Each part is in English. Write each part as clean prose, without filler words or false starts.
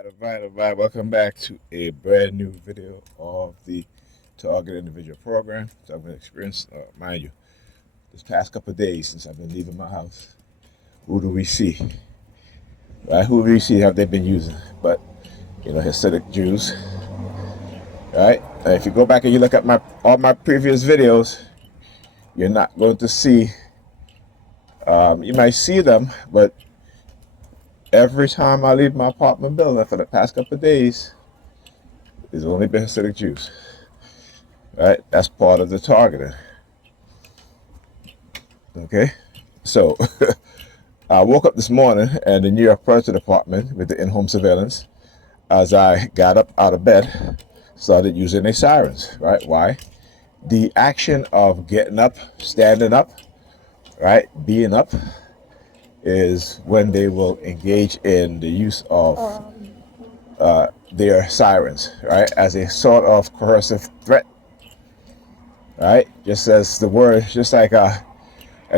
All right. Welcome back to a brand new video of the Target Individual Program. So I've been experienced, mind you, this past couple of days since I've been leaving my house. Who do we see? Right? Who do we see have they been using? But, Hasidic Jews. Right? If you go back and you look at all my previous videos, you're not going to see, you might see them, but every time I leave my apartment building for the past couple of days, there's only been Hasidic Jews. Right? That's part of the targeting. Okay? So, I woke up this morning and the New York Police Department with the in-home surveillance, as I got up out of bed, started using their sirens. Right? Why? The action of getting up, standing up, right, being up, is when they will engage in the use of their sirens, right, as a sort of coercive threat, right? Just as the word, just like I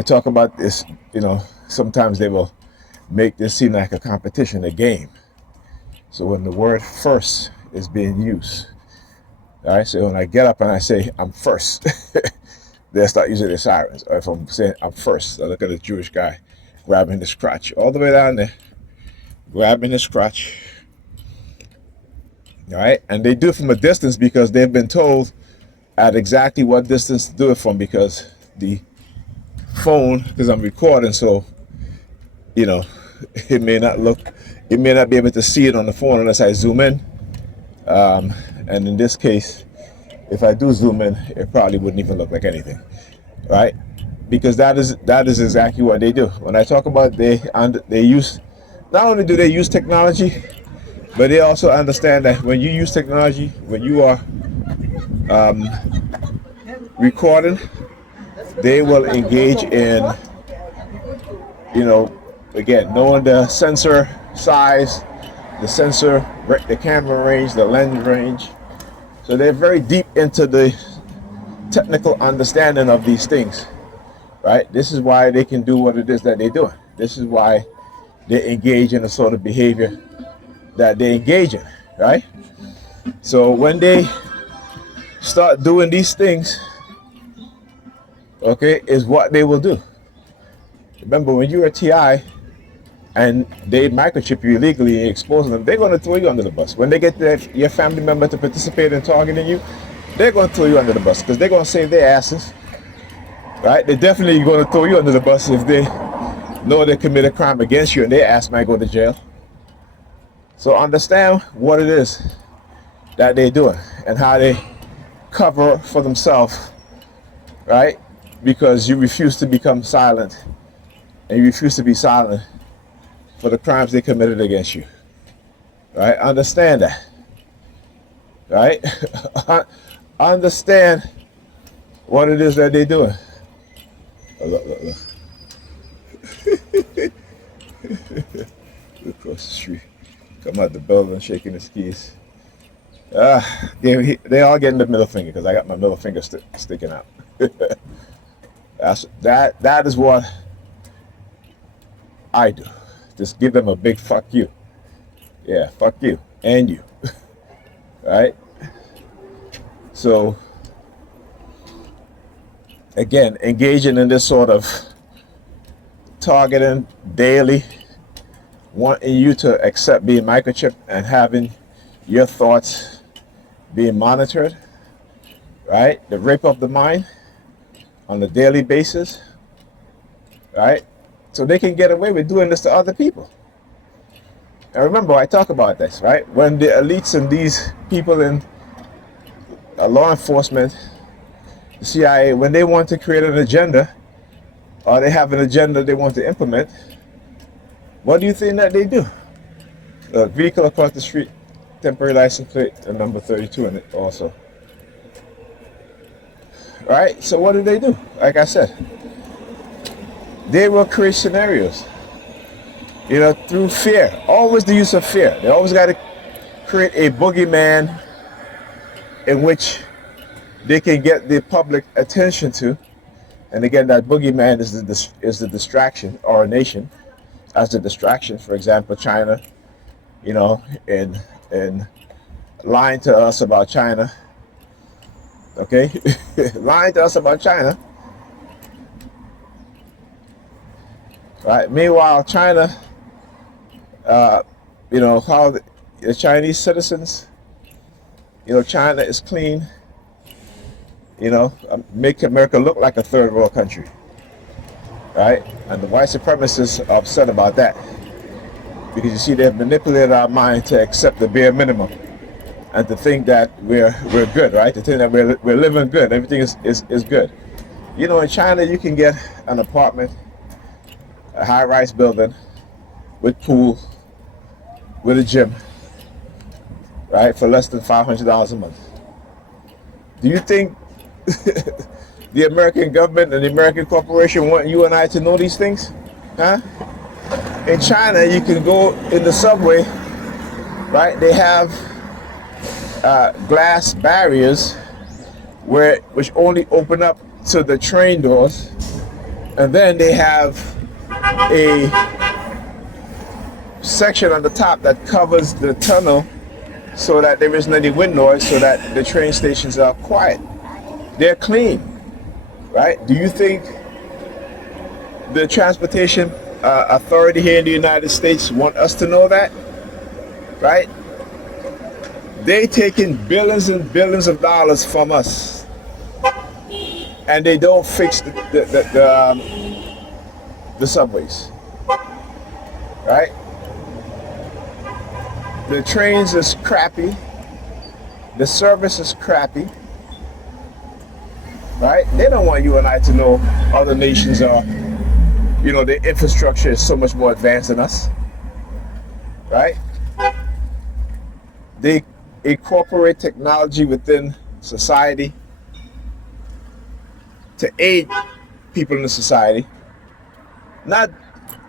talk about this, sometimes they will make this seem like a competition, a game. So when the word first is being used, all right, so when I get up and I say I'm first, they'll start using their sirens. Or if I'm saying I'm first, I look at a Jewish guy grabbing his crotch all the way down there, grabbing his crotch. All right, and they do it from a distance because they've been told at exactly what distance to do it from, because the phone, because I'm recording, so it may not be able to see it on the phone unless I zoom in. And in this case, if I do zoom in, it probably wouldn't even look like anything, right? Because that is exactly what they do. When I talk about they use, not only do they use technology, but they also understand that when you use technology, when you are recording, they will engage in, again, knowing the sensor size, the camera range, the lens range. So they're very deep into the technical understanding of these things, right? This is why they can do what it is that they're doing. This is why they engage in the sort of behavior that they engage in, right? So when they start doing these things, okay, is what they will do. Remember, when you're a TI and they microchip you illegally and expose them, they're going to throw you under the bus. When they get your family member to participate in targeting you, they're going to throw you under the bus because they're going to save their asses, right? They're definitely going to throw you under the bus if they know they commit a crime against you and their ass might go to jail. So understand what it is that they're doing and how they cover for themselves, right? Because you refuse to become silent, and you refuse to be silent for the crimes they committed against you, right? Understand that, right? Understand what it is that they're doing. Oh, look. Look across the street. Come out the building shaking his keys. They all getting the middle finger because I got my middle finger sticking out. That is what I do. Just give them a big fuck you. Yeah, fuck you and you. Right? So again, engaging in this sort of targeting daily, wanting you to accept being microchipped and having your thoughts being monitored, right? The rape of the mind on a daily basis, right? So they can get away with doing this to other people. And remember, I talk about this, right? When the elites and these people in law enforcement, the CIA, when they want to create an agenda, or they have an agenda they want to implement, what do you think that they do? A vehicle across the street, temporary license plate, and number 32 in it also. Right? So what do? Like I said, they will create scenarios, through fear. Always the use of fear. They always got to create a boogeyman in which they can get the public attention to. And again, that boogeyman is the distraction, or a nation as the distraction. For example, China you know, and lying to us about China, okay? Lying to us about China, right? Meanwhile, China, you know, how the Chinese citizens, you know, China is clean, you know, make America look like a third world country, right? And the white supremacists are upset about that because you see they've manipulated our mind to accept the bare minimum and to think that we're good, right? To think that we're living good, everything is good. You know, in China, you can get an apartment, a high-rise building with pool, with a gym, right, for less than $500 a month. Do you think the American government and the American corporation want you and I to know these things? Huh? In China, you can go in the subway, right? They have glass barriers which only open up to the train doors, and then they have a section on the top that covers the tunnel so that there isn't any wind noise, so that the train stations are quiet. They're clean, right? Do you think the transportation authority here in the United States want us to know that, right? They taking billions and billions of dollars from us, and they don't fix the subways, right? The trains is crappy, the service is crappy, right? They don't want you and I to know other nations are, you know, their infrastructure is so much more advanced than us, right? They incorporate technology within society to aid people in the society, not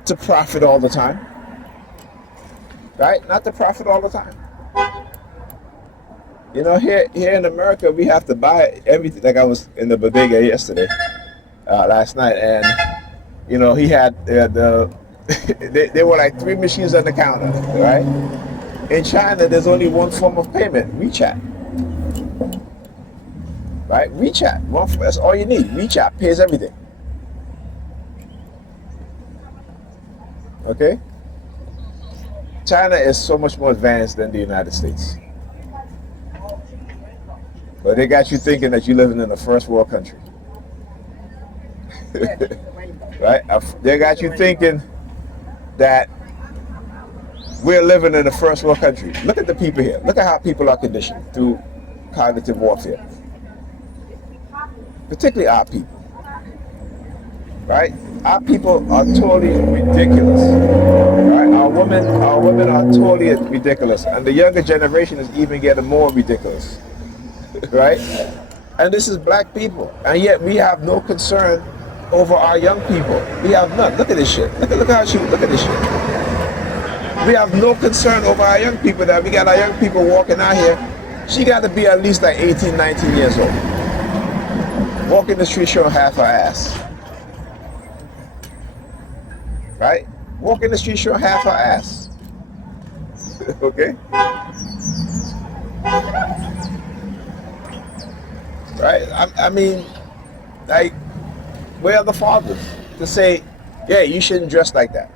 to profit all the time, right? Not to profit all the time. You know, here in America, we have to buy everything. Like I was in the bodega yesterday, last night, and you know, he had there were like 3 machines on the counter, right? In China, there's only one form of payment: WeChat, right? WeChat, that's all you need. WeChat pays everything. Okay? China is so much more advanced than the United States. But they got you thinking that you're living in a first world country. Right? They got you thinking that we're living in a first world country. Look at the people here. Look at how people are conditioned through cognitive warfare. Particularly our people. Right? Our people are totally ridiculous. Right? Our women are totally ridiculous. And the younger generation is even getting more ridiculous. Right? And this is black people. And yet we have no concern over our young people. We have none. Look at this shit. Look at this shit. We have no concern over our young people. That we got our young people walking out here. She got to be at least like 18, 19 years old. Walking the street showing half her ass. Right? Walking the street showing half her ass. Okay? Right? I mean, like, where are the fathers to say, yeah, you shouldn't dress like that?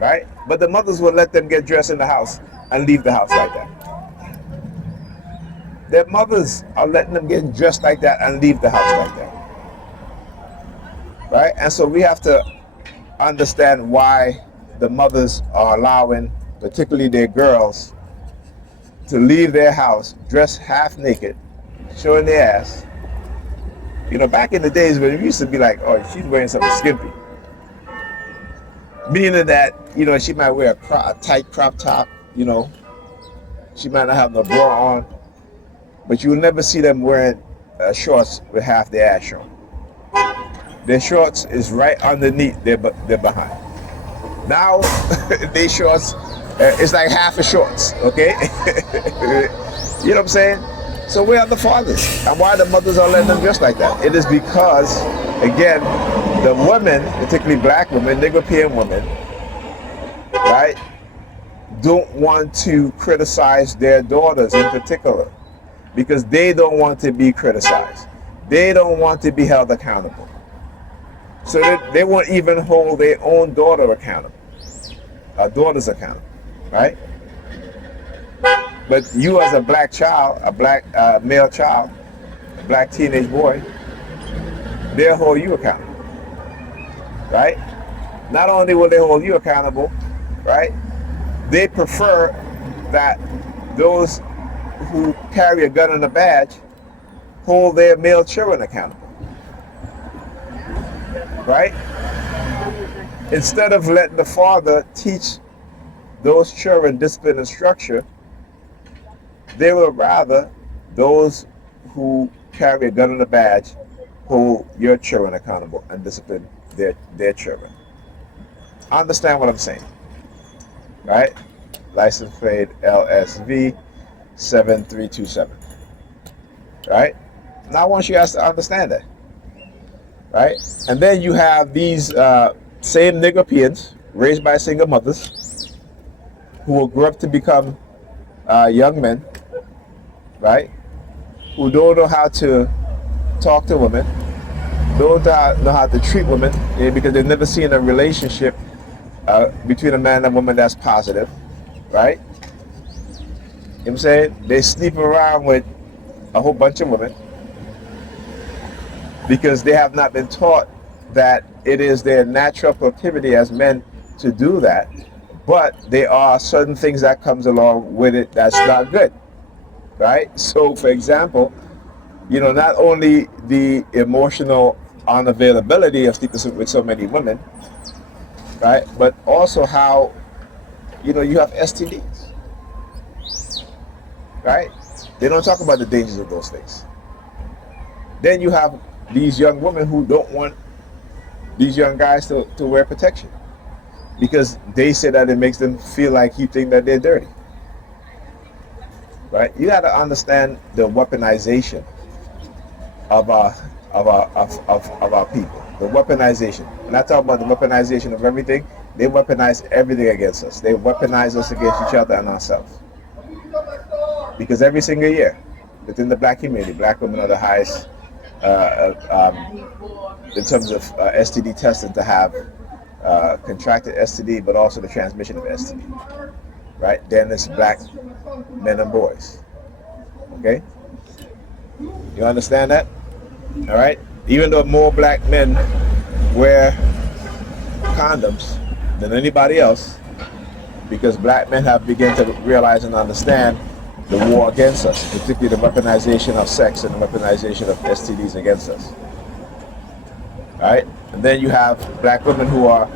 Right? But the mothers will let them get dressed in the house and leave the house like that. Their mothers are letting them get dressed like that and leave the house like that. Right? And so we have to understand why the mothers are allowing, particularly their girls, to leave their house dressed half naked, showing their ass. You know, back in the days when it used to be like, oh, she's wearing something skimpy. Meaning that, you know, she might wear a tight crop top, you know. She might not have no bra on. But you will never see them wearing shorts with half their ass shown. Their shorts is right underneath their behind. Now, their shorts, it's like half of shorts, okay? You know what I'm saying? So where are the fathers? And why the mothers are letting them dress like that? It is because, again, the women, particularly black women, Negropean women, right? don't want to criticize their daughters in particular because they don't want to be criticized. They don't want to be held accountable. So they won't even hold their own daughter accountable, daughters accountable, right? But you as a black child, a black male child, a black teenage boy, they'll hold you accountable, right? Not only will they hold you accountable, right? They prefer that those who carry a gun and a badge hold their male children accountable, right? Instead of letting the father teach those children discipline and structure, they would rather those who carry a gun and a badge hold your children accountable and discipline their children. Understand what I'm saying, right? License plate LSV 7327, right? Now I want you guys to understand that, right? And then you have these same Negropeans raised by single mothers who will grow up to become young men, right? Who don't know how to talk to women, don't know how to treat women, because they've never seen a relationship between a man and woman that's positive, right? You know what I'm saying? They sleep around with a whole bunch of women because they have not been taught that it is their natural proclivity as men to do that, but there are certain things that comes along with it that's not good, right? So for example, not only the emotional unavailability of sleeping with so many women, right, but also how you have STDs, right? They don't talk about the dangers of those things. Then you have these young women who don't want these young guys to wear protection because they say that it makes them feel like you think that they're dirty, right? You got to understand the weaponization of our people. The weaponization. When I talk about the weaponization of everything, they weaponize everything against us. They weaponize us against each other and ourselves. Because every single year, within the black community, black women are the highest in terms of STD testing to have contracted STD, but also the transmission of STD. Right? Then it's black men and boys. Okay? You understand that? All right? Even though more black men wear condoms than anybody else, because black men have begun to realize and understand the war against us, particularly the weaponization of sex and the weaponization of STDs against us. All right? And then you have black women who are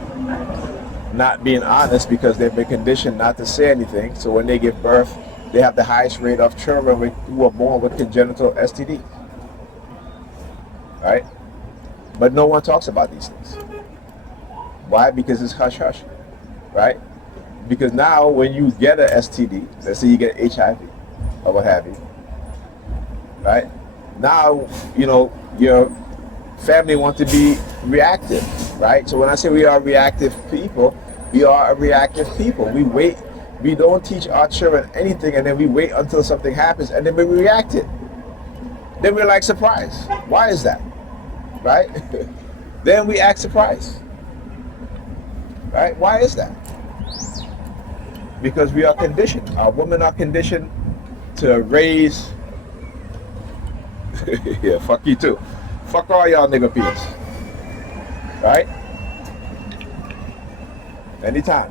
not being honest because they've been conditioned not to say anything. So when they give birth, they have the highest rate of children who are born with congenital STDs. Right? But no one talks about these things. Why? Because it's hush hush. Right? Because now when you get an STD, let's say you get HIV or what have you, right? Now, your family wants to be reactive, right? So when I say we are reactive people, we are a reactive people. We wait, we don't teach our children anything, and then we wait until something happens, and then we react it. Then we're like surprised. Why is that? Right? Then we act surprised. Right? Why is that? Because we are conditioned. Our women are conditioned to raise. Yeah, fuck you too. Fuck all y'all Negropeans. Right? Anytime.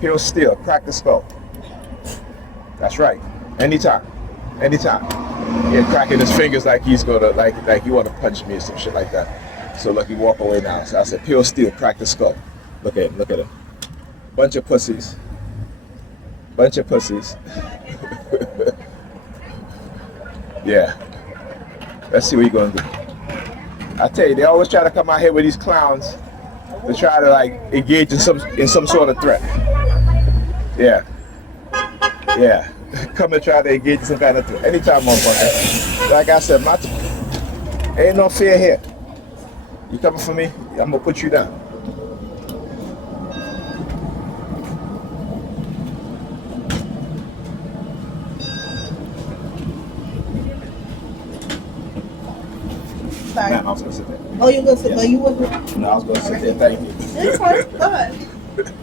Peel steel, crack the skull. That's right. Anytime. Yeah, cracking his fingers like he's gonna like he wanna punch me or some shit like that. So look, he walk away now. So I said, peel steel, crack the skull. Look at him. Bunch of pussies. Yeah. Let's see what you're gonna do. I tell you, they always try to come out here with these clowns to try to engage in some sort of threat. Yeah. Come and try to engage in some kind of threat. Anytime, motherfucker. Like I said, ain't no fear here. You coming for me? I'm gonna put you down. sorry. I was going to sit there. Oh, you're going to sit Yes. there. You wasn't. No, I was going to sit there. Thank you. It's fine. Go ahead.